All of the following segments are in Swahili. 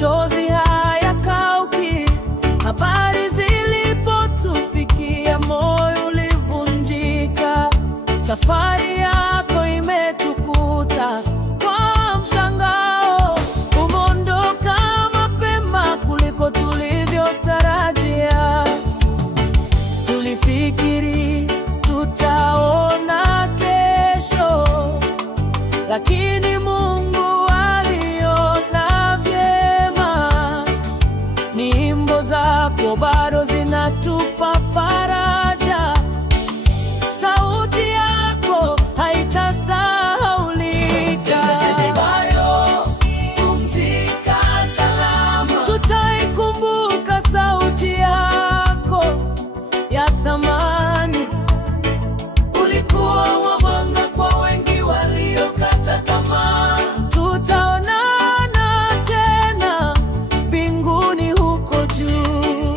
machozi hayakauki. Habari zilipotufikia, moyo ulivunjika. Safari yako imetukuta kwa mshangao. Umeondoka mapema kuliko tulivyotarajia. Tulifikiri tutaona kesho, lakini Mungu aliona vyema. Nyimbo zako bado zinatupa faraja. Sauti yako haitasahaulika. Pumzika salama. Tutaikumbuka sauti yako ya thamani. Ulikuwa mwanga kwa wengi waliokata tamaa. Tutaonana tena mbinguni huko juu.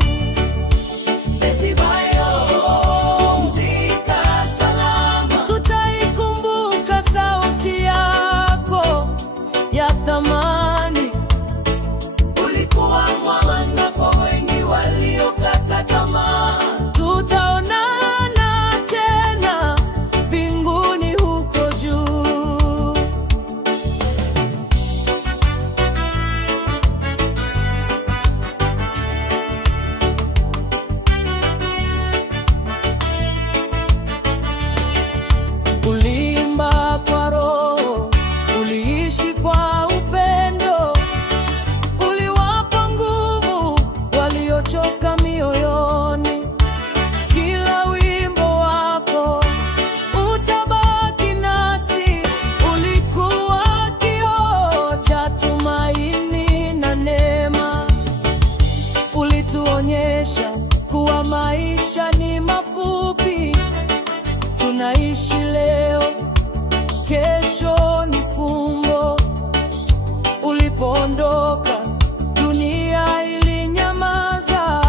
Betty Bayo, pumzika salama. Tutaikumbuka sauti yako ya thamani. Ulikuwa mwanga kwa wengi waliokata tamaa. Tutaonana tena mbinguni huko juu. Uliimba kwa roho, uliishi kwa upendo. Uliwapa nguvu waliochoka mioyoni. Kila wimbo wako utabaki nasi. Ulikuwa kioo cha tumaini na neema. Ulituonyesha kuwa maisha ni mafupi. Tunaishi leo, kesho ni fumbo. Ulipoondoka dunia ilinyamaza,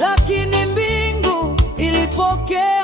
lakini mbingu ilipokea